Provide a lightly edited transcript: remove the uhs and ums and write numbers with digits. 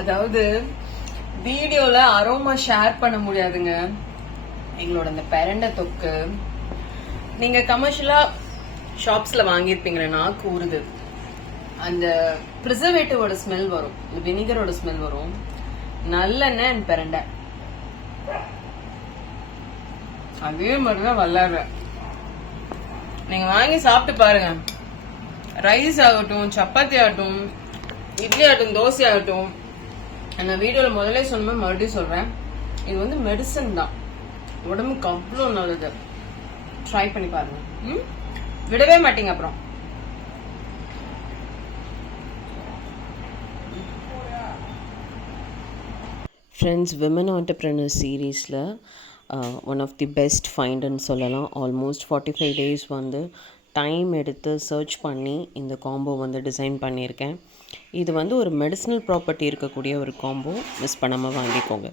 அதாவது வீடியோல aroma share பண்ண முடியாதுங்க. எங்களோட அந்த பெரண்டை தொக்கு நீங்க கமர்ஷியலா ஷாப்ஸ்ல வாங்கியிருப்பீங்கன்னா கூறுது அந்த ப்ரிசர்வேட்டிவோட ஸ்மெல் வரும், வினிகரோட ஸ்மெல் வரும். நல்லெண்ணெய் அண்ட் பெரண்டை அதே மாதிரிதான் வல்லார. நீங்க வாங்கி சாப்பிட்டு பாருங்க. ரைஸ் ஆகட்டும், சப்பாத்தி ஆகட்டும், இட்லி ஆகட்டும், தோசை ஆகட்டும். நான் வீடியோல முதல்ல சொன்ன மறுபடியும் சொல்றேன், இது வந்து மெடிசன் தான், உடம்புக்கு அவ்வளோ நல்லது. ட்ரை பண்ணி பாருங்க, விடவே மாட்டீங்க. அப்புறம் ஃப்ரெண்ட்ஸ், விமன் ஆண்டர்ப்ரனர் சீரீஸில் ஒன் ஆஃப் தி பெஸ்ட் ஃபைண்டுன்னு சொல்லலாம். ஆல்மோஸ்ட் 45 days வந்து டைம் எடுத்து சர்ச் பண்ணி இந்த காம்போ வந்து டிசைன் பண்ணியிருக்கேன். இது வந்து ஒரு மெடிசினல் ப்ராப்பர்ட்டி இருக்கக்கூடிய ஒரு காம்போ. மிஸ் பண்ணாமல் வாங்கிக்கோங்க.